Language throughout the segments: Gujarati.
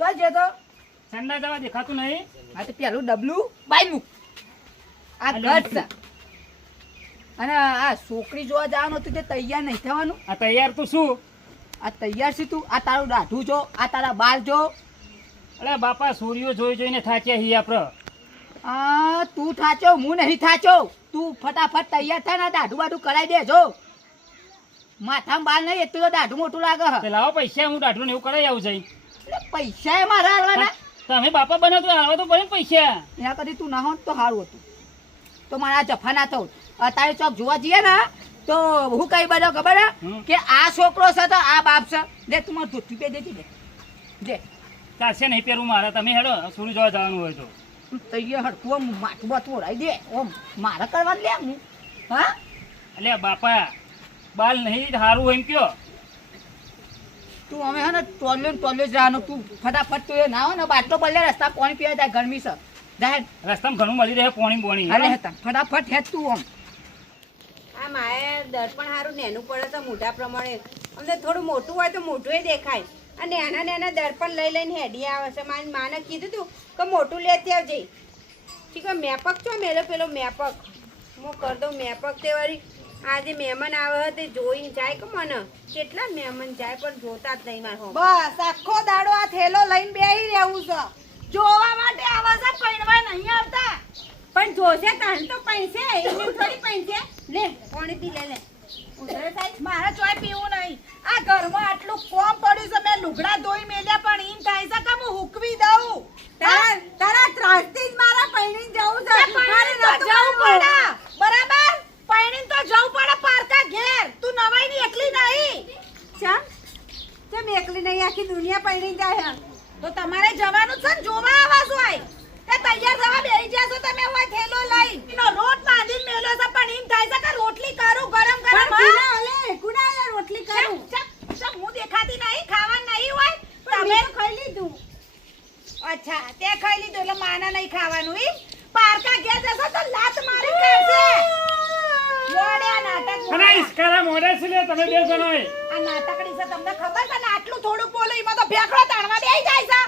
આજ આ તો પેલું ડબલું મૂક આ આ છોકરી જોવા જવાનું હતું તે તૈયાર નહીં થવાનું આ તૈયાર તો શું? આ તૈયાર છે તું? આ તારું દાઢું જો, આ તારા બાલ જો. અરે બાપા સૂર્યો જોઈ જોઈને થાક્યા હી આપણે આ તું થાચો હું નહીં થાચો. તું ફટાફટ તૈયાર થાય ને દાઢું બાઢું કરાવી દેજો. માથામાં બાલ નહીં એટલું તો દાઢું મોટું લાગે લાવો પૈસા હું દાઢું ને એવું કરાઈ આવું જઈ પૈસા એ મારા હાલવાના? તમે બાપા બનો તો હાલવા તો બને પૈસા. એના કદી તું ના હોત તો સારું હતું. તો મારા જફા ના થવું અત્યારે ચોક જોવા જઈએ ને તો હું કઈ બધો ખબર? કે આ છોકરો છે તો આ બાપ છે. દે તું મારું ધોતી પે દેતી દે દે ચાલશે નહીં પહેરું મારે? તમે હેડો સુરુ જોવા જવાનું હોય તો. તૈયાર હડકું આમ માથું બાથું ઓળાઈ દે. ઓમ મારે કરવા લે હું. હા? એટલે બાપા બાલ નહીં સારું એમ કયો. તું અમે હે ને ટોલ્યો ને ટોલ્યો જ રહેવાનું. તું ફટાફટ તું એ ના હોય ને બાટલો બદલે રસ્તા પાણી પીવા જાય ગરમી છે. જાહેર રસ્તામાં ઘણું મળી રહે પાણી પોણી અરે ફટાફટ હેત તું આમ. આ માએ દર્પણ સારું નેનું પડે તો મોટા પ્રમાણે. અમને થોડું મોટું હોય તો મોટું દેખાય. અને નાના નાના દર્પણ લઈ લઈને હેડી આવે છે. મારી માને કીધું તું કે મોટું લેતી આવજે. ઠીક મેપક છો? મેલો પેલો મેપક. હું કરી દઉં મેપક તે વળી. આજે મહેમાન આવે છે તે જોઈને જાય કે મને? કેટલા મહેમાન જાય પણ જોતા જ નહીં મારે બસ આખો દાડો આ થેલો લઈને બેહી રહેવું છે. જોવા માટે આવે છે પૈણવા નહીં આવતા. પણ જોશે તાણ તો પૈસે એને થોડી પૈસે. લે પાણી પી લે. લે મારે ચોય પીવું નહીં. આ ઘરમાં આટલું કોમ પડ્યું છે મેં લુગડા ધોઈ મેલ્યા પણ ઈન થાય છે કે હું હુકવી દઉં? તારા તારા ત્રાસથી જ મારા પૈણી જવું છે. મારે ન જવું પડે. બરાબર? પૈણી તો જવું પડે પારકા ઘેર. તું નવાઈ ની એકલી નહીં. ચમ? ચમ એકલી નહીં? આખી દુનિયા પૈણી જાય તો તમારે જવાનું છે ને જોવા આવા છો તે તૈયાર થવા બેહી જશો તમે હોય થેલો લઈ નો રોટ બાંધીને મેલ્યો છે પણ એમ થાય છે કે રોટલી કરું ગરમ ગરમ હા? કુના લે કુના રોટલી કરું? ચમ, હું દેખાતી નહીં? ખાવાનું નહીં હોય? પણ તમે ખાઈ લીધું. અચ્છા તે ખાઈ લીધું એટલે માના નહીં ખાવાનું ઈ? પારકા ઘેર જશો તો લાત મારી કરશે મોડ્યા નાટક અને ઈસ્કારા મોડે છે લે તમે બે જણોએ આ નાટકડી છે તમને ખબર છે ને આટલું થોડું બોલો એમાં તો ભેખડો તાણવા બેહી જાય છે.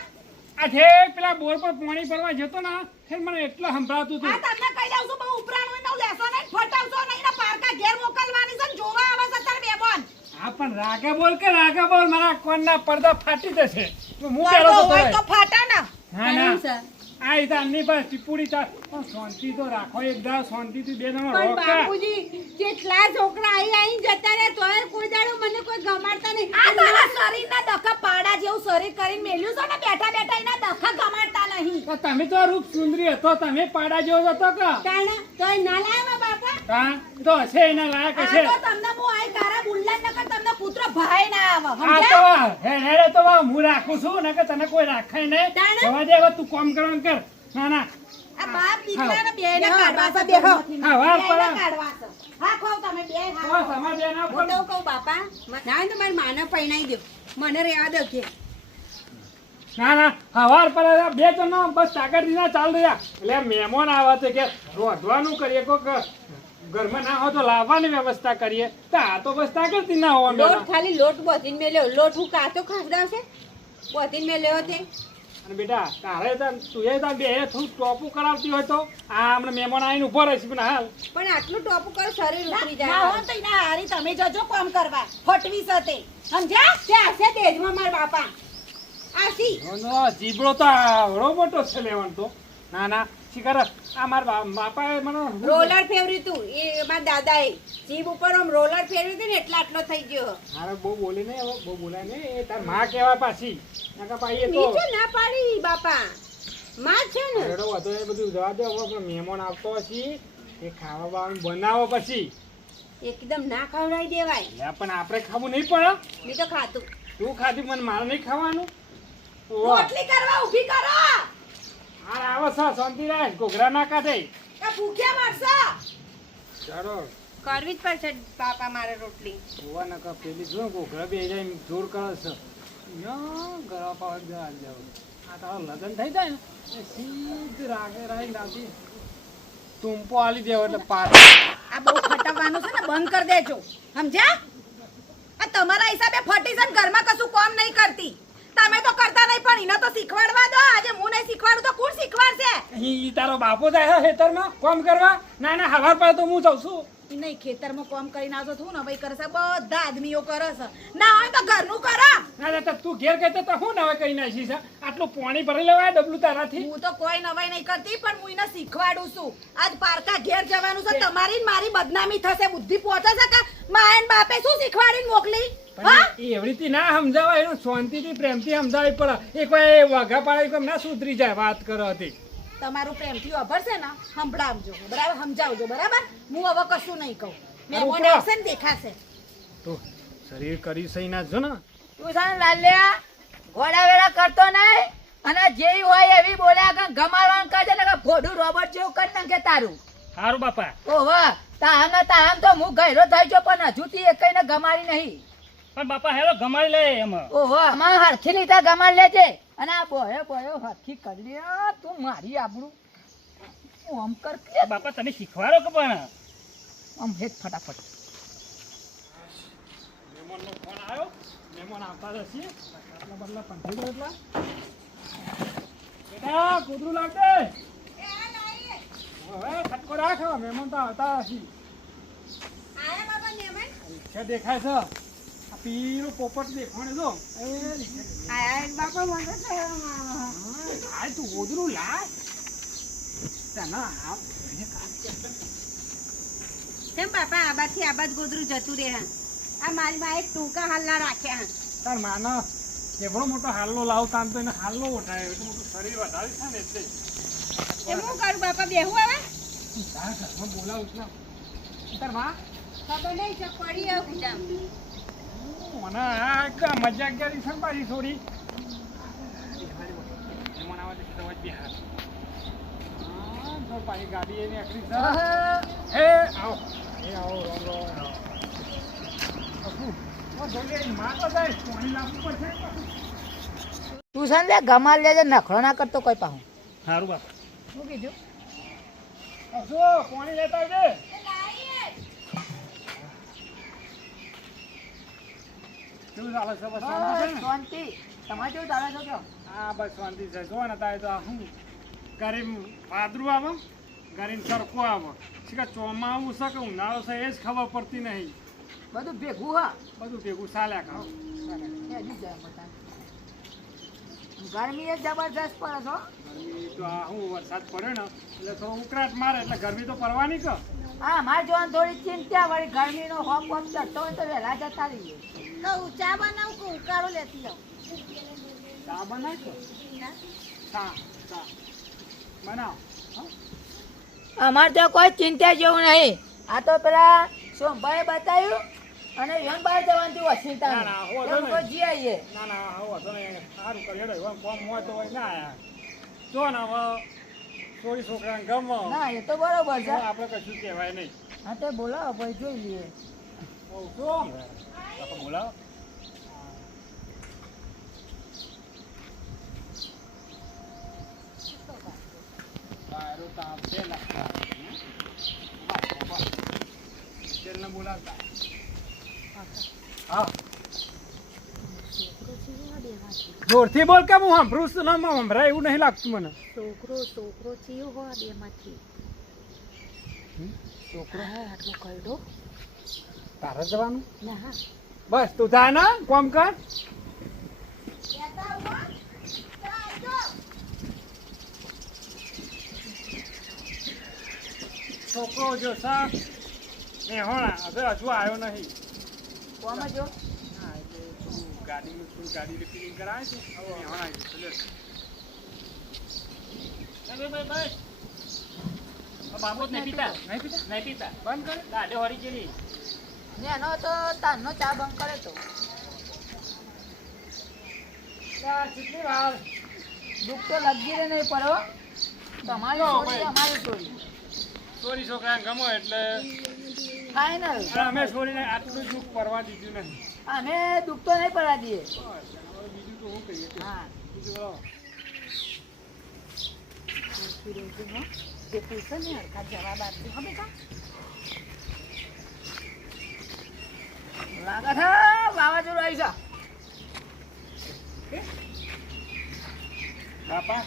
આ પેલા બોર પર પાણી ભરવા જતો ને ફેર મને એટલો સંભળાતું આ હતું તમને કહી દઉં છું બહુ ઉપરાણું હોય ને લેશો નહીં ફટાવશો નહીં ને પારકા ઘેર મોકલવાની છે ને જોવા આવે છે તાર બેબોન. હા પણ રાગે બોલ કે રાગે બોલ? મારા કોણના પડદા ફાટી જશે. તો હું તો ફાટા ના. ના ના. આ ઈ ની પાસે ટીપુડી તા પણ શાંતિ તો રાખો એક દા શાંતિથી બે જણો પણ બાપુજી કેટલા છોકરા આઈ આઈ જતા રહે તોય કોઈ દાડો મને કોઈ ગમાડતા નહીં. આ તારા શરીરના દખા પાડા જેવું શરીર કરીને મેલ્યું છે ને બેઠા બેઠા એના દખા ગમાડતા નહીં. તો તમે તો રૂપ સુંદરી હતો તમે પાડા જેવો હતો કે? તાણા તોય ના લાવ્યા બાપા? હા તો હશે એના લાયક હશે. તો તમને હું આઈ તારા બુલ્લા નકર તમને પુત્ર ભાઈ ના આવે આ તો હે હે તો હું રાખું છું ને કે તને કોઈ રાખે નહીં? જવા દે હવે તું કામ કરવાનું કર. ના ના. આ બાપ દીકરાને બેયને કાઢવા છે બેહો. ઘરમાંથી. હા, બેયને કાઢવા છે. હા, ખાઓ તમે બે હા. સમા બે ના હું તો કહું બાપા ના તો મારી માને પૈણાઈ દો મને રેવા દો કે ના ના હવાર પર બે તો ના બસ તાકાત ના ચાલ રહ્યા. એટલે મહેમાન આવે છે કે રોધવાનું કરીએ કોક ઘરમાં ના હોય તો લાવવાની વ્યવસ્થા કરીએ. તો આ તો બસ તાકાત ના હોવા લોટ. ખાલી લોટ બોધીને મેલ્યો. લોટ હું કાચો ખાસડાવશે? બોધીને મેલ્યો તે? અને બેટા તારે તો તું એ તો બે થોડું ટોપું કરાવતી હોય તો આ હમણાં મહેમાન આવીને ઊભો રહેશે પણ હાલ. પણ આટલું ટોપું કરો શરીર ઉતરી ના જાય હોય તો એના હારી તમે જજો કામ કરવા. ફટવી સાથે. સમજ્યા? તે હશે તેજમાં મારા બાપા. આસી નો, જીબડો તો આવડો મોટો છે લેવાનો તો. ના ના શિકાર આ મારા બાપાએ મને રોલર ફેરવ્યું તું. એ મારા દાદાએ. જીભ ઉપર આમ રોલર ફેરવ્યું હતું ને એટલે આટલો થઈ ગયો. મારે બહુ બોલી ને બહુ બોલાય ને એ તારમાં કહેવાય પાછી. નાકા પાઈએ એ તો નીચે ના પાડી બાપા. માં છે ને. એડો હતો એ બધું જવા દે હવે મહેમાન આવતો હશે. એ ખાવા બાવાનું બનાવો પછી. એકદમ ના ખવડાવી દેવાય. લે પણ આપણે ખાવું નહીં પડે. મેં તો ખાતું તું ખાધી મને મારે નહીં ખાવાનું. રોટલી કરવા ઊભી કરો. હાર આવે છે શાંતિ રાખ ઘોઘરા ના કાઢે. આ ભૂખ્યા મારશો ચાલો. કરવી જ પડશે બાપા મારે રોટલી. જોવા ના કર પેલી જો ઘોઘરા બે જાય જોર કરે છે. યા ગળા પાવા જવા જાવ. આ તારો લગ્ન થઈ જાય ને. એ રાગે રાઈ નાખી ટૂંપો આલી દેવો એટલે પાર આ બહુ ખટકવાનું છે ને બંધ કરી દેજો. સમજ્યા? આ તમારા હિસાબે ફટી છે ને ઘરમાં કશું કામ નહીં કરતી. તમે તો કરતા નહીં પણ એને તો શીખવાડવા દો. આજે હું નહીં શીખવાડું તો કોણ શીખવાડશે? ઈ તારો બાપો જાય ખેતરમાં કોમ કરવા? ના ના હવાર પર તો હું જઉં છું. ઈ નહીં ખેતરમાં કામ કરીને આવતો થયું ને ભાઈ કરશે બધા આદમીઓ કરશે. ના હોય તો ઘરનું કરો. ના તો તું ઘેર કહેતો તો હું નવે કરી નાખી છે આટલું પાણી ભરી લેવાય ડબલું તારાથી? હું તો કોઈ નવાઈ નહીં કરતી પણ હું એને શીખવાડું છું. આજ પારકા ઘેર જવાનું છે તમારી મારી બદનામી થશે બુદ્ધિ પહોંચે છે કે માયન બાપે શું શીખવાડીને મોકલી? હા? એવી રીતે ના સમજાવાય એનું શાંતિથી પ્રેમથી સમજાવી પડે એક વાર વાઘા પાડે કેમ ના સુધરી જાય વાત કરો હતી તમારું પ્રેમથી અભરશે ને સંભળાવજો બરાબર? સમજાવજો બરાબર? હું હવે કશું નહીં કહું. મહેમાન. આવશે ને દેખાશે. તો શરીર કરી સહી ના જો ને તું સાને ને લાલ્યા ઘોડા વેડા કરતો નહીં અને જેવી હોય એવી બોલ્યા કે ગમાડવાનું કરજે ને કે ફોડું રોબર્ટ જેવું કરી નાખે તારું. સારું બાપા. ઓહો તાહમ ને તાહમ તો હું ગયરો થઈ ગયો પણ હજુથી એકઈને ગમાડી નહીં. પણ બાપા હેલો ગમાડી લે એમાં. ઓહો આમાં હરખી લીધા ગમાડી લેજે. અને આ બોયો બોયો હરખી કરી લે. તું મારી આબરૂ. આમ કર કે બાપા તમે શીખવાડો કે પણ? આમ હેત ફટાફટ. મહેમાનનો ફોન આવ્યો. મહેમાન આવતા જશે આટલા બદલા પંથી દો એટલા. બેટા કૂતરું લાવજે. હવે ખટકો રાખ. મહેમાન તો આવતા હશે. દેખાય છે. પીળું પોપટ દેખાણે જો. બાપા મને આ તું ઓદરું લા તના આમ કેમ બાપા આબાથી બાજથી આ બાજ ગોદરું જતું રહે હા? આ મારી માં એક ટૂંકા હાલના રાખ્યા હા. તાર માના એવડો મોટો હાલ્લો લાવતા તો એને હાલ્લો ઉઠાય એટલું મોટું શરીર વધારે છે ને એટલે. એ હું કરું બાપા બેહું હવે? તારા ઘરમાં બોલાવું છું. તારમાં? ખબર નહીં પડી આવું મને એક મજાક કરી છે પાછી થોડી. પાછી ગાડી એની આખરી છે. એ આવો. એ આવો રોમ તો છે ને ગમાડ લેજે નખરો ના કરતો કોઈ પાહું. સારું બાપા. શું કીધું? શું પાણી લેતા આવજે. કેવું ચાલે છે બસ શાંતિ તમારે કેવું ચાલે છે કયો હા બસ શાંતિ છે. જો ને તારે તો શું ગરીબ પાદરું આવે ગરીબ સરખું આવે. છે છે કે ઉનાળો છે એ જ ખબર પડતી નહીં. બધું ભેગું હા. બધું ભેગું ચાલ્યા બધા. ગરમી એ જબરજસ્ત પડે છો ગરમી તો આ શું વરસાદ પડ્યો ને એટલે તો ઉકળાટ મારે એટલે ગરમી તો પડવાની કે? હા મારે જોવાનું થોડી ચિંતા વળી ગરમીનો હોપ હોપ ચડતો હોય તો વહેલા જતા રહીએ. કહું ચા બનાવું કે ઉકાળો લેતી આવું ચા બનાવશો? ચા ચા. બનાવ. હં? અમારે તો કોઈ ચિંતા જેવું નહીં. આ તો પેલા સોમભાઈ બતાવ્યું અને યોન બહાર જવાનું હતું ના, ના, હોતો એ લોકો નહીં. જી આવીએ. ના ના વાંધો નહીં. સારું કરી હેડો. એવા કોમ હોય તો હોય. ના આયા જો ને હવે છોડી છોકરાને ગમો. ના એ તો બરોબર છે. આપણે કશું કહેવાય નહીં. હા તે બોલાવો ભાઈ જોઈ લઈએ. શું બોલાવો તાપ છે ને બોલાવતા હા જોરથી બોલ કે હું સાંભળું છું ના સંભળાય એવું નહીં લાગતું મને. છોકરો છોકરો ચિયો હો બેમાંથી છોકરો આટલો કરડો તારે જવાનું? ના બસ તું જા ને કોમ કર. છોકરો જો સા હવે હજુ આવ્યો નહીં. કોમ જો હા. એટલે ગાડીનું થોડું ગાડી રિપેરિંગ કરાવે છે? હવે બાબુ જ નહીં પીતા નહીં પીતા? નહીં પીતા બંધ કરે. દાઢે હરી ગયેલી. ને એનો તો તારનો ચા બંધ કરે તો. કેટલી વાર દુઃખ તો લગી રે નહીં પડો તમારી છોરી અમારી છોરી ચોરી છોકરાને ગમો એટલે ફાઈનલ અમે છોરીને આટલું દુઃખ પરવા દીધું નહીં. અમે દુઃખ તો નહીં પડવા દઈએ. બીજું તો શું કહીએ હા. બીજું બોલો. જવાબ આપ્યો હવે બેટા. લાગે છે વાવાઝોડું આવી છે બાપા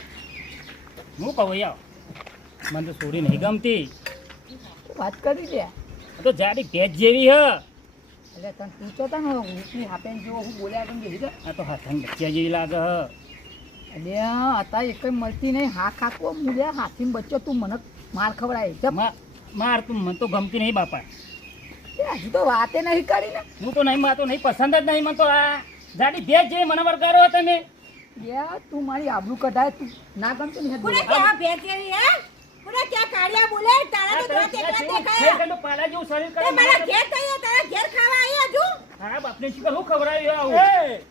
હું કહું યાર મને તો છોડી નહીં ગમતી. વાત કરી દે તો જાડી ભેજ જેવી હ. એટલે તને પૂછો તા ને હું હાપેન જો હું બોલ્યા તમે બેસી જા આ તો હાથન બચ્ચા જેવી લાગે હ. અરે અત્યારે એક મળતી નહીં. હા ખાકો મુલે હાથી બચ્ચો તું મને માર ખવડાય. માર તું મને તો ગમતી નહીં બાપા. હજુ તો વાતે નહીં કરી ને. હું તો નહીં માતો નહીં પસંદ જ નહીં મને તો આ જાડી ભેજ જેવી મને વરગારો તમે. તું મારી આબરૂ કઢાય તું ના ગમતું ને કોને ક્યાં ભેજ જેવી હે? કોને ક્યાં કાળિયા બોલે? તારા તો દોત એકલા દેખાયા. પાડા જેવું શરીર કરે મારા ઘેર કહીએ તારા ઘેર ખાવા આયા હજુ હા બાપને આવું? એ!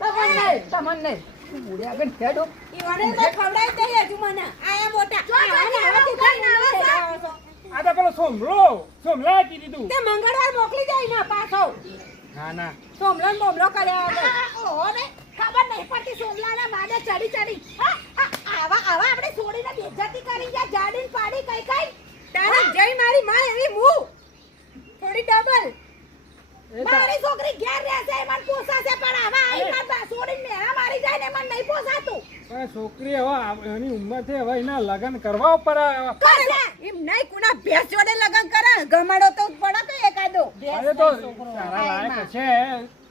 તમન નહીં તમન નહીં. તું બોલ્યા આગળ ખેડો ઈવડે તો ખવડાવી દે હજુ મને. આયા મોટા. આને આવો. આ તો પેલો સોમલો સોમલા આપી દીધું. તે મંગળવાર મોકલી જાય ને પાછો. ના ના. સોમલો ને બોમલો કર્યા ઓહો ને, ખબર નહીં પડતી સોમલાના માને ચડી ચડી. આવા આવા આપણે છોડીને બેઇજ્જતી કરી ગયા જાડીને પાડી કઈ કઈ. તારે જઈ મારી માં એવી હું થોડી ડબલ મારી છોકરી ઘેર રહે છે મને પોસાશે પણ આવા આઈ માર બા છોડીને મેળા મારી જાય ને મને નહીં પોસાતું. પણ છોકરી હવે એની ઉંમર છે હવે એના લગ્ન કરવા ઉપર કરે એમ નહીં કુના ભેંસ જોડે લગન કરે? ગમાડો તો પડે કે એકાદો. અરે તો સારા લાયક છે.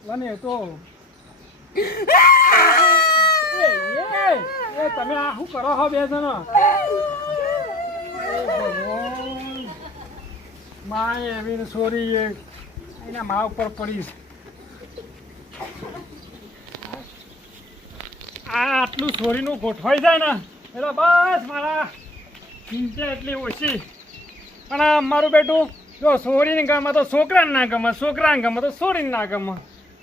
મને તો એ તમે આ શું કરો છો બે જણો? માય એવી સોરી એ એના મા ઉપર પડીશ. આ આટલું સોરીનું ગોઠવાઈ જાય ને એટલે બસ મારા. ચિંતા એટલી ઓછી. પણ આ મારું બેટું, જો સોરીને ગમે તો છોકરાને ના ગમે, છોકરાને ગમે તો સોરીને ના ગમે.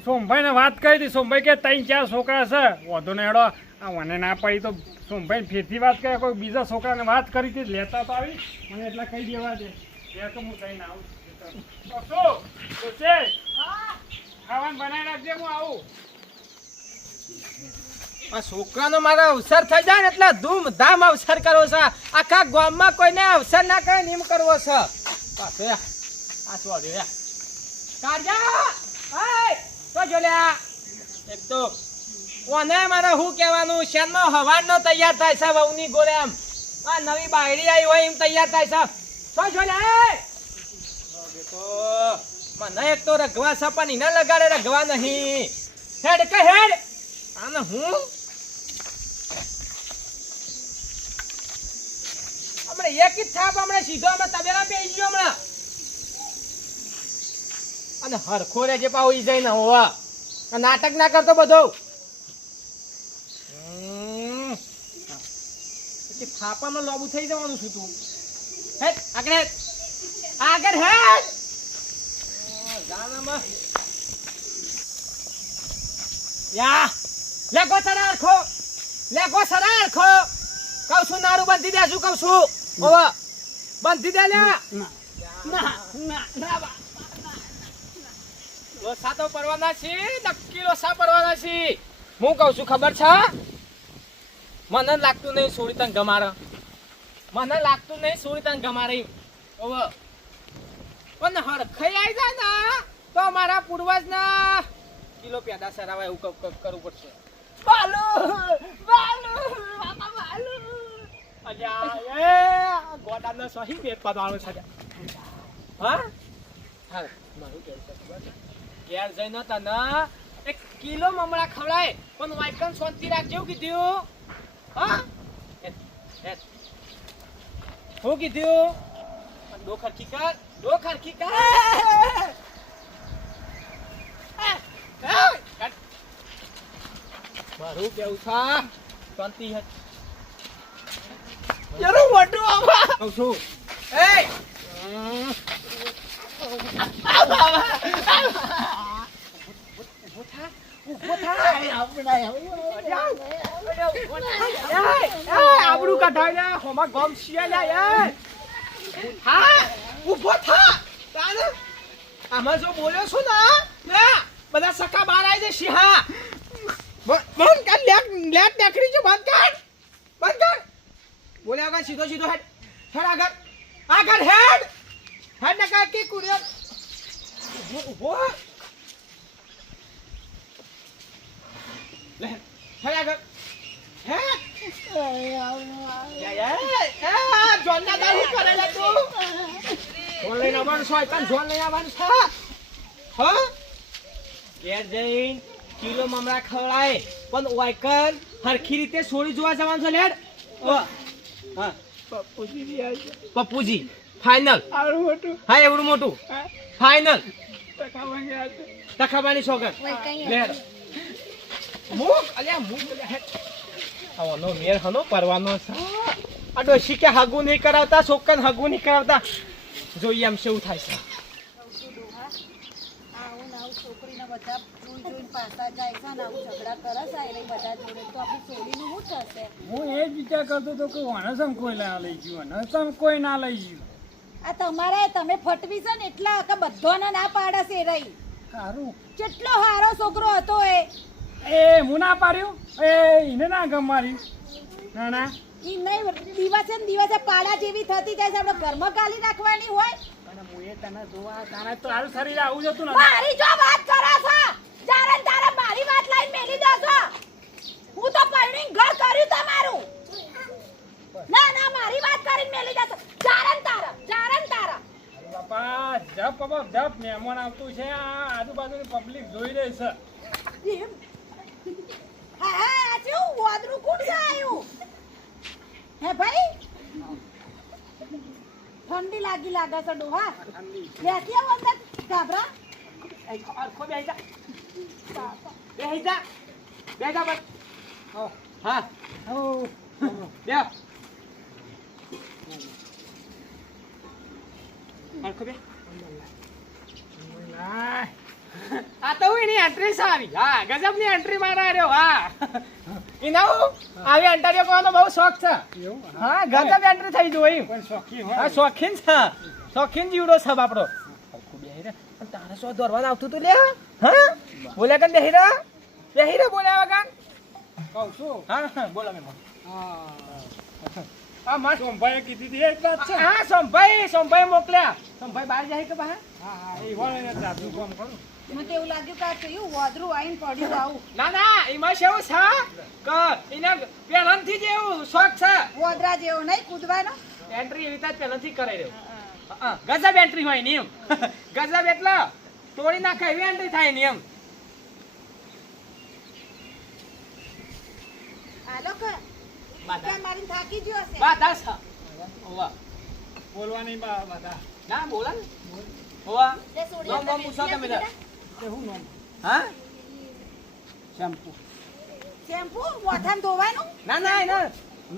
સોમભાઈને વાત કરી હતી, સોમભાઈ કે ત્રણ ચાર છોકરા છે. વધુ ને હેડો, આ મને ના પડી તો સોમભાઈ ફેરથી વાત કરે, કોઈ બીજા છોકરાને વાત કરી હતી, લેતા તો આવી, મને એટલા કહી દેવા દે. તો હું કહીને આવું આ છોકરાનો મારો અવસર થઈ જાય ને એટલે ધૂમધામ અવસર કરવો છે આખા ગામમાં કોઈને અવસર ના કરે ને કરવો છે પાછો આ શું આવ્યું યા. કાળજા! ઓય! તો જો. એક તો કોને મારે શું કહેવાનું શેનનો હવારનો તૈયાર થાય છે વહુની ગોળે એમ આ નવી બાયડી આવી હોય એમ તૈયાર થાય છે તો જો લ્યા, મને એક તો રગવા સપાની ના લગાડે રગવા નહીં. હેડ કે હેડ. આને હું? હમણાં એક જ થાપ, હમણાં સીધો અમે તબેલા બેસી ગયો હમણાં. અને હરખો રે જે પાવ ઈ જઈને હોવા. નાટક ના કરતો બધો. થાપામાં લોબુ થઈ જવાનું છું તું. હેટ આગળ આગળ હે જાનામાં યા. લે ગો સરા હરખો. લે ગો સરા હરખો. કહું છું નારું બંધી દે શું કહું છું. ઓવા. બંધી દે લ્યા લોસા તો પડવાના છે નક્કી લોસા પડવાના છે હું કહું છું ખબર છે? મને લાગતું નહીં સોરી તને ગમારે. મને લાગતું નહીં સોરી તને ગમારે. ઓવા. પણ હરખઈ આવી જાય ને, તો મારા પૂર્વજના કિલો પેદા સરાવા એવું ક- ક- કરવું પડશે. બાલુ બાલુ બાપા બાલુ. અલ્યા, એ ગોડાનો સહી પેટ પાડવાનો છે. હા? હા, મારું છે? ઘેર જઈને તને એક કિલો મમરા ખવડાય, પણ વાઇકન શાંતિ રાખજો કીધું. હા. શું કીધું. ડો ખરખી કર ડો મારું કેવું છે? શાંતિ હે. યારું મોટું આવા. કહું છું એ આબરૂ કઢાઈ લે. હોમાં ગમ શિયા લે હા ઊભો થા. તાને આમાં જો બોલ્યો છું ને બધા સકા બહાર આવી જશે, હા. બંધ કર લેટ લેટ નેકડી છે બંધ કર બંધ કર. બોલે બોલ્યા વગર સીધો સીધો હેડ હેડ આગળ આગળ હેડ. હેડ ને કાંઈ કે કુર્યો ઊભો ઊભો લે હેડ આગળ. હેડ. જોનના દારૂ કરે લે તું જોન લઈને આવવાનું છે કાન જોન લઈને આવવાનું છે હા ઘેર જઈને કિલો મમરા ખવડાય પણ વાયકર હરખી રીતે છોડી જોવા જવાનું છે લેડ હા. પપ્પુજી ફાઇનલ હા એવડું મોટું ફાઇનલ તખાવાની લેડ મૂક અલ્યા મૂક આવવાનો મેર હનો પરવાનો છે. આ ડોશી કે હગું નહીં કરાવતા છોકન હગુ નહીં કરાવતા. જોઈએ એમ શું થાય છે. આવું આવું છોકરીને બધા જોઈ જોઈને પાસા જાય છે ને આવું ઝઘડા કરે છે એને બધા જોડે તો આપણી છોડીનું શું થશે હું એ જ વિચાર કરતો હતો કે વણસમ કોઈ ના લઈ ગયું વણસમ કોઈ ના લઈ ગયું. આ તમારે તમે ફટવી છે ને એટલા કે બધાને ના પાડે છે રહી. સારું કેટલો સારો છોકરો હતો એ. એ હું ના પાડ્યું? એ એને ના ગમ મારી. ના ના ઈ નહીં દિવસે ને દિવસે પાડા જેવી થતી જાય છે આપણે ઘરમાં કાલી નાખવાની હોય. અને હું એ તને જોવા તારે તો તારું શરીર આવું જતું ને મારી જો વાત કરો છો. જારે તારે મારી વાત લઈને મેલી દો છો. હું તો પરણી ઘર કર્યું તમારું. ના ના મારી વાત કરીને મેલી દેશો જારે તારા જ્યારે તારા બાપા જપ બાપા જપ. મહેમાન આવતું છે આ આજુબાજુની પબ્લિક જોઈ રહી છે. એમ? હા હા આજે હું વાદરું કોણ આયું હે ભાઈ? ઠંડી લાગી લાગે છે ડોહા. બેસી આવો અંદર. ગાભરા. અરખો બેહી જા. બેહી જા. બેહી જા બસ. હા બે. આ તો એની એન્ટ્રી સારી હા ગજબની એન્ટ્રી મારા રહ્યો હા. એના આવી એન્ટ્રીઓ કરવાનો બહુ શોખ છે. હા. ગજબ એન્ટ્રી થઈ જોઈ પણ શોખી હા શોખીન છે. શોખીન જીવડો છે બાપડો. તારે શું દોરવાનું આવતું તું લે હા? બોલ્યા કન બેહી રહ્યા બેહી રે બોલ્યા વગર? કહું છું. હા બોલા મેં કીધી હતી એ વાત છે. હા સોમભાઈ સોમભાઈ મોકલ્યા. સોમભાઈ બહાર જાય કે બહાર? હા હા એ વળે કામ કરું મને એવું લાગ્યું કે આ કયું વાદરું આવીને પડ્યું આવું ના ના એમાં શું છે? કે એને પહેલાંથી જ એવું શોખ છે. વાદરા જેવો નહીં કૂદવાનો? એન્ટ્રી એવી રીતે પહેલાંથી કરાઈ રહ્યો ગજબ એન્ટ્રી હોય નિયમ ગજબ એટલે તોડી નાખે એવી એન્ટ્રી થાય નિયમ એમ. હાલો કે બાધા. થાકી ગયો હશે. બાધા છે. ઓવા. બોલવાની બા- બધા. ના બોલા ને. ઓવા. નામ નામ પૂછો તમે શું નામ હા? શેમ્પુ. શેમ્પુ? ધોવાનું? ના ના એના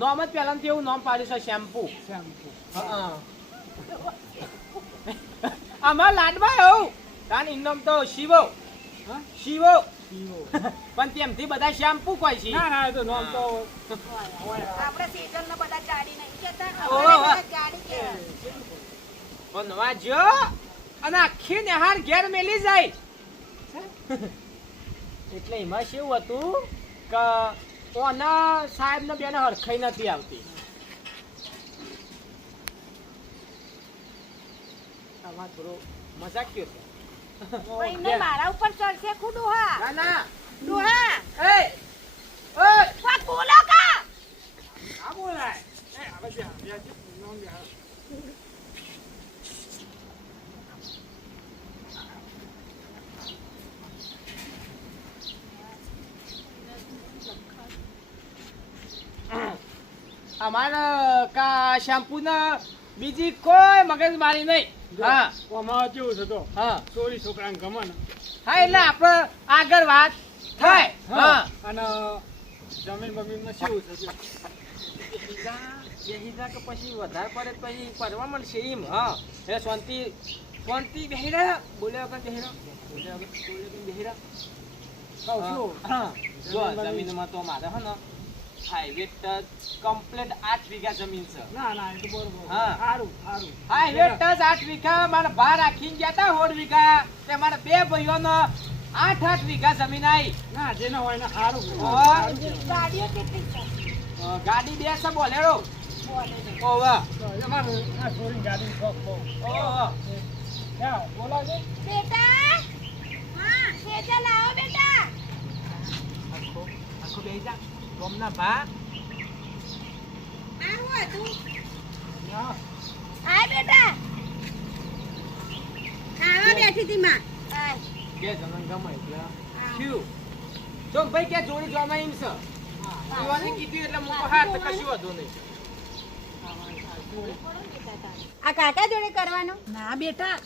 નામ જ પહેલાંથી એવું નોમ પાડ્યું છે શેમ્પુ. શેમ્પુ. હા અમાર લાડવા એવું તાન ઈ તો શિવો. શિવો. પણ તેમથી બધા શેમ્પુ કોઈ છે. ના ના તો નામ તો આપણે ને બધા નહીં ઓહો. જો અને આખી નેહાર ઘેર મેલી જાય. એટલે એમાં શું હતું કે ઓના સાહેબ ને બેને હરખાઈ નથી આવતી. આમાં થોડો મજાક કયો છે. મારા ઉપર ચડશે ખુદું હા? ના ના. ડોહા એ વાત બોલો કા? આ બોલાય. એ અમારે કા શેમ્પુ ના બીજી કોઈ મગજ મારી નહીં હા. કેવું છે તો? હા. ચોરી છોકરાને ગમે હા એટલે આપણે આગળ વાત થાય. હા અને જમીન બમીન શું છે જો? બેહીજા કે પછી વધારે પડે પછી પડવા મળશે એમ હા. એટલે શાંતિ શાંતિ બેહી રહ્યા બોલ્યા વગર બેહી રહ્યા બોલ્યા વગર બોલ્યા વગર બેહી રહ્યા કહું છું હા. જો જમીનમાં તો મારે હે ને હાઈવે ટચ કમ્પ્લીટ આઠ વીઘા જમીન છે ના ના એ તો બરોબર. સારું સારું હાઈવે ટચ આઠ વીઘા મારે બા રાખીને ગયા તા હોળ વીઘા. તે મારા બે ભાઈઓનો આઠ આઠ વીઘા જમીન આવી ના જેને હોય ને સારું ગાડીઓ કેટલી છે? ગાડી બે છે બોલેરો. ઓવા બહુ. ઓવા બોલાવજો? બેટા? હા ખેતર લાવો બેટા. આખો આખો બેહી જા. ગોમના ભા આ હું હતું? હા. બેટા. ખાવા બેઠી હતી માં. કે જનન ગમે એટલે. શું? તો ભાઈ કે જોડી જોમાં એમ છે. જોવાની કીધું એટલે મૂકો હાથ તો કશું વાંધો નહીં. આ કાકા જોડે કરવાનો? ના બેટા.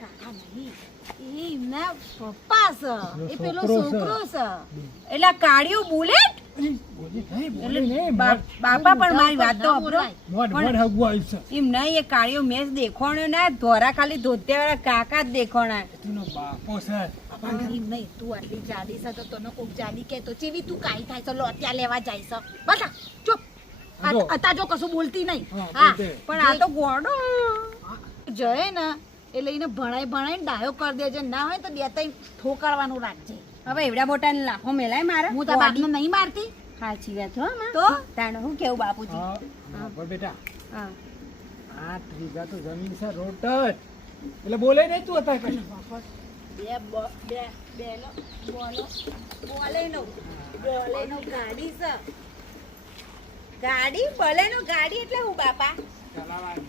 કાકા નહીં. એ એમના પપ્પા છે. એ પેલો છોકરો છે. એટલે કાળિયું બુલેટ બાપા પણ મારી વાત તો સાંભળો. મોઢ- મોઢ હગવું આવ્યું છે. એમ નહીં એ કાળિયો મેચ દેખોણ્યો ના ધોરા ખાલી ધોતિયાવાળા કાકા જ દેખોણા બાપો છે. નહીં તું આટલી જાડી છે તો તને કોક જાડી કે તો ચેવી તું કાઈ થાય છે લોટિયા લેવા જાય છે ચૂપ જો. અતા જો કશું બોલતી નહીં હા, હા પણ આ તો ગોડો જય ને એટલે એને ભણાઈ ભણાઈને ડાયો કરી દેજે ના હોય તો બે ત્રણ ઠોકારવાનું રાખજે હવે એવડા મોટા લાખો મેલાય મારે. હું તારા બાપને નહીં મારતી. સાચી વાત હો માં. તો? તાણ હું કેવું બાપુજી? પણ બેટા. હા. આ ત્રીજા તો જમીન છે રોટ એટલે બોલે નહીં તું હતા કશું બે બ- બે બેનો બોલો બોલે નો બોલે નો ગાડી છે. ગાડી ભલેનો ગાડી એટલે હું બાપા? ચલાવવાની.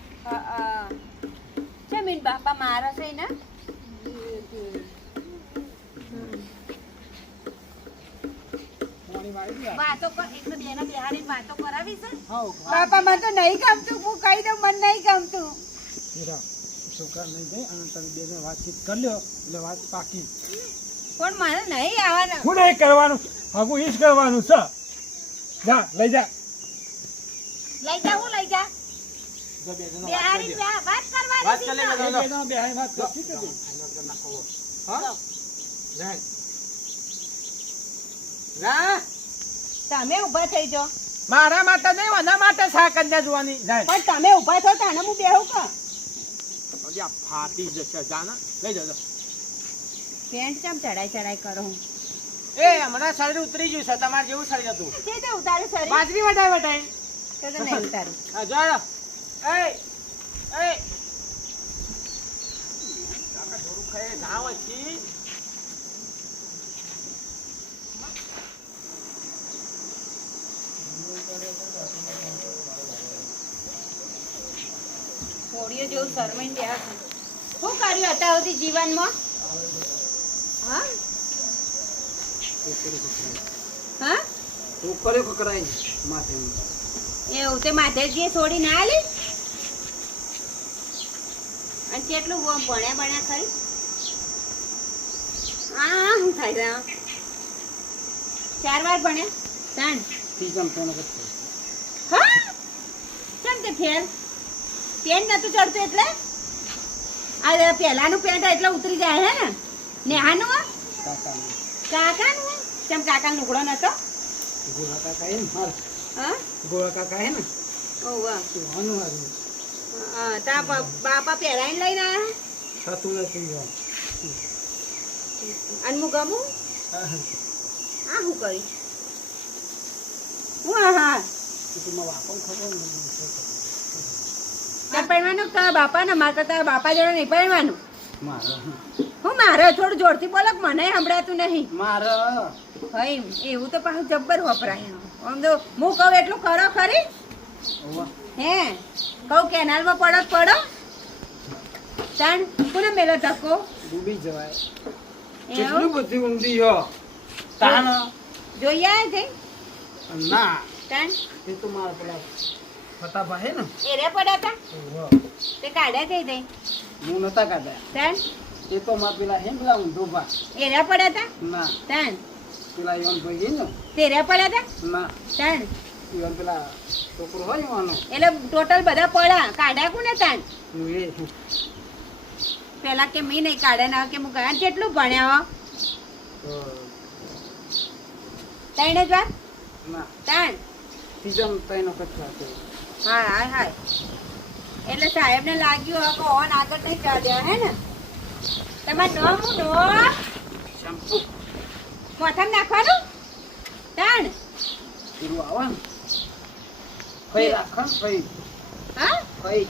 જમીન બાપા મારા છે ને પાણી વાળી દે. વાતો કર એટલે બેને વાતો કરાવી છે. બાપા મને તો નહીં ગમતું હું કહી દઉં મને નહીં ગમતું. છોકરા નહીં જાય અને તમે બેને વાતચીત કરી લ્યો એટલે વાત પાકી. પણ મારે નહીં આવવાનું. શું નહીં કરવાનું હગું ઈ જ કરવાનું છે. જા લઈ જા. લઈ જા હું લઈ જા. જો વાત કરી કરવાની વાત કરી લે ને. બધા. બે જણા બેહાઈ વાત કરશી હા? જા જા. તમે ઊભા થઈ જાઓ. મારા માટે નહીં એના માટે શા કન્યા જોવાની. પણ તમે ઊભા થો તાણે હું બેહું કા? ફાટી જશે જાના. લઈ જજો. પેન્ટ ચમ ચડાઈ ચડાઈ કરો એ હમણાં શરીર ઉતરી ગયું છે તમારે જેવું શરીર હતું. તે તો ઉતારું શરીર. બાજરી વટાઈ વટાઈ તો તો નહીં ઉતારું. હા જો એ એ. કાકા થોડું ખાય ના હોય છી કોળીઓ જેવું શરમાઈને બેહા છે. શું કર્યું હતા સુધી જીવનમાં? હા? હા? તું કર્યો કકરાઈ માથે. એવું તે માધેજી છોડી ના લે અને કેટલું ભણ્યા ભણ્યા ખરી? હા શું થાય ચાર વાર ભણ્યા. ત્રણ ત્રીજામ ત્રણ હા? કેમ તે ફેર? પેન્ટ નતું ચડતું એટલે? આ પહેલાનું પેન્ટ એટલે ઉતરી જાય હે ને? નેહાનું? કાકાને. કેમ કાકા લુગડો નતો? ગોળા કાકા હે ને હા? ગોળા કાકા હે ને? ઓવા તું આનું હા તા બાપા પહેરાઈને લઈને આયા થતું નથી ગમું? હા, હા. આ શું કરી હું હા તાર તારા બાપા ને મારે તો તારા બાપા જોડે નહીં હું મારે થોડું જોરથી બોલક મને સંભળાતું નહીં. મારે. ભાઈ એવું તો પાછું જબ્બર વપરાય. આમ તો હું કહું એટલું કરો ખરી. હે કહું કેનાલમાં પડો પડો? તાણ કોને મેલો ધક્કો? ડૂબી જવાય. કેટલું બધી ઊંડી હો. તાન જોઈ છે? ના. તાણ એ તો મારા પેલા ફટાફા હે ને. પડ્યા હતા. તે કાઢ્યા કઈ દઈ હું નતા કાઢ્યા. તાણ એ તો મારા પેલા હે પેલા ઊંધો ભા પડ્યા હતા ના. તાણ પેલા ઈવન ભાઈ પડ્યા હતા ના. તાણ પેલા છોકરો હોય ઈવાનો એટલે ટોટલ બધા પડ્યા. કાઢ્યા કોને તાણ હું એ પેલા કે મેં નહીં કાઢ્યા ના કે હું ગયા કેટલું ભણ્યા હો? તો ત્રણ જ વાર? ના ત્રણ ત્રીજા ત્રણ વખત થશે હા હા હા એટલે સાહેબને લાગ્યું હવે કે ઓન આગળ નહીં ચાલ્યા હે ને? તમારે નામ હું નામ શેમ્પુ મોથામાં નાખવાનું? તાણ પેલું આવે ને. ફઈ રાખો ને, ફઈ. હા? ફઈ.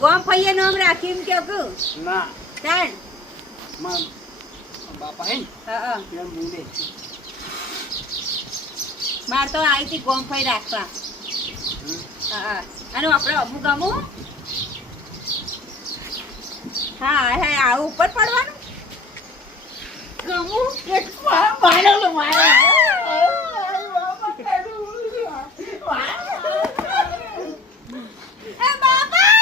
ગોમ ફઈએ નામ રાખ્યું એમ કેવું કું. ના. તાણ બાપા હે હા હા. મૂંડે. માર તો આવી હતી ગોમ ફઈ રાખવા. હા હા અને આપણે અમુક અમુક હા હા આવું ઉપર પડવાનું? ગમું? એક વા- મારેલો, મારેલો. એ બાબા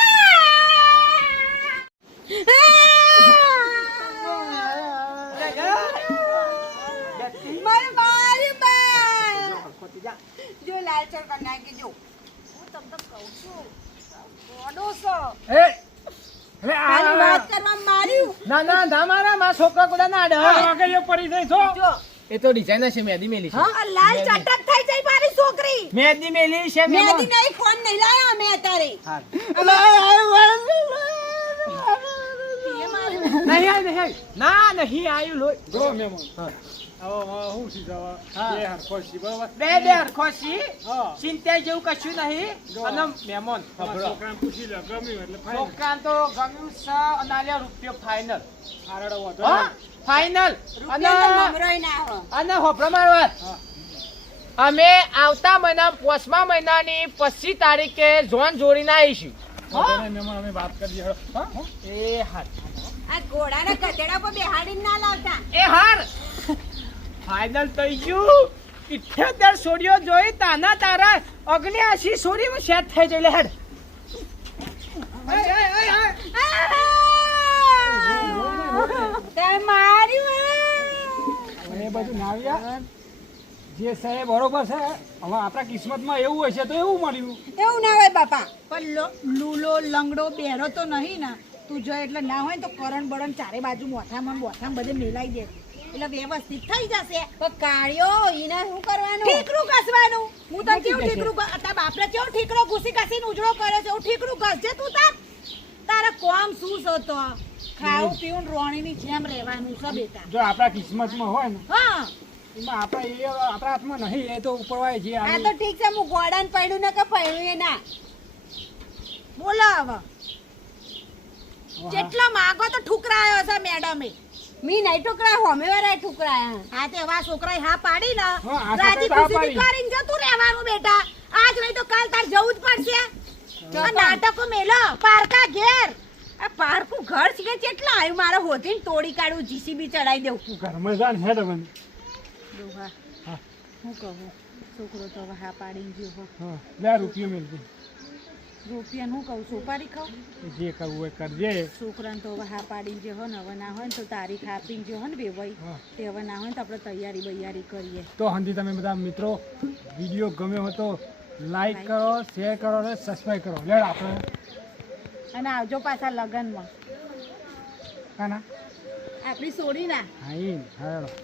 મારે મારી બા ખોટી જા. જો લાલ કરી નાખી જો હું તમને કહું છું ગોડો છો. એ ખાલી વાત કરવા માર્યું. ના ના ના મારા મારા છોકરા કુડા ના આ આડે વાગડીઓ પડી જાય છો એ તો ડિઝાઇનર છે મેદી મેલી છે. આ લાલ ચટક થઈ જાય મારી છોકરી. મેદી મેલી છે મેં મેમો. હજી નહીં ફોન નહીં લાયા અમે અત્યારે. નહીં નહીં ના નહીં આયું લોહી. જો મેમો હા. આવો આવો હું છી બે હરખો છી બરોબર? બે બે હરખો છી ચિંતા જેવું કશું નહીં. અને મહેમાન. છોકરાને પૂછી લો ગમ્યું એટલે છોકરાને તો ગમ્યું છે અને રૂપિયો ફાઇનલ આરડો વધો હા અને રૂપિયા તો મમરોય ના આવે અને હોભળો મારી વાત. હા. અમે આવતા મહિના પોસમા મહિનાની પચીસ તારીખે ઝોન જોડીને આવીશું. અમે વાત કરી હા હો? એ હાર. આ ઘોડાના કચડા પર બેહાડીને ના લાવતા. એ હાર ફાઇનલ થઈ ગયું. ઇઠ્યોતેર સોડીઓ જોઈ તાના તારા અગ્નિયાસી સોડીમાં સેટ થઈ જઈ હેડ. જે સાહેબ બરોબર છે હવે આપણા કિસ્મતમાં એવું હશે તો એવું મળ્યું. એવું ના હોય બાપા. પણ લો- લૂલો લંગડો બેરો તો નહીં ને. તું જો એટલે ના હોય ને તો કરણ બરણ ચારે બાજુ મોથામાં મોથામાં બધે મેલાઈ દે એટલે વ્યવસ્થિત થઈ જશે. પણ કાળિયો એને શું કરવાનું? ઠીકરું ઘસવાનું. હું તો કેવું ઠીકરું તારા બાપને કેવું ઠીકરો ઘૂસી ઘસીને ઉજળો કર્યો છે? ઠીકરું ઘસજે તું તાર. તારા કોમ શું છે તો? ખાવું પીવું રોણીની જેમ રહેવાનું છે બેટા. જો આપણા કિસ્મતમાં હોય ને હા. આપણા આપણા હાથમાં નહીં એ તો ઉપરવાય જે આ તો ઠીક છે હું ગોડાને પડ્યું ને કે પડ્યું એ ના. બોલો હવે. જેટલો માગો તો ઠુકરાયો છે મેડમે. મી નહીં ટુકડા હોમે વાળા ટુકડા હા તે એવા છોકરાએ હા પાડી ને હા, રાજી ખુશી હા કરીને જતું રહેવાનું બેટા. આજ નહીં તો કાલ તાર જવું જ પડશે. તો નાટકો મેલો પારકા ઘેર. આ પારકું ઘર છે કેટલા આવ્યું મારે હોતી તોડી કાઢું જીસીબી ચડાઈ દઉં તું ઘરમાં જા ને હેડ હવે. હા. હું કહું? છોકરો તો હા પાડીને ગયો હો. હા લે રૂપિયો મેળવી રૂપિયાનું હું કહું સોપારી ખાવ જે કરવું હોય કરજે. છોકરાને તો હવે હા પાડીને જે હોય ને હવે ના હોય ને તો તારીખ આપીને જે હોય ને બેવાઈ હા. તે હવે ના હોય ને તો આપણે તૈયારી બૈયારી કરીએ. તો હંધી તમે બધા મિત્રો વીડિયો ગમ્યો હોય તો લાઈક કરો શેર કરો અને સબસ્ક્રાઈબ કરો. લેડ આપણે. અને આવજો પાછા લગ્નમાં. કાના? આપણી સોડી ના. હા હા.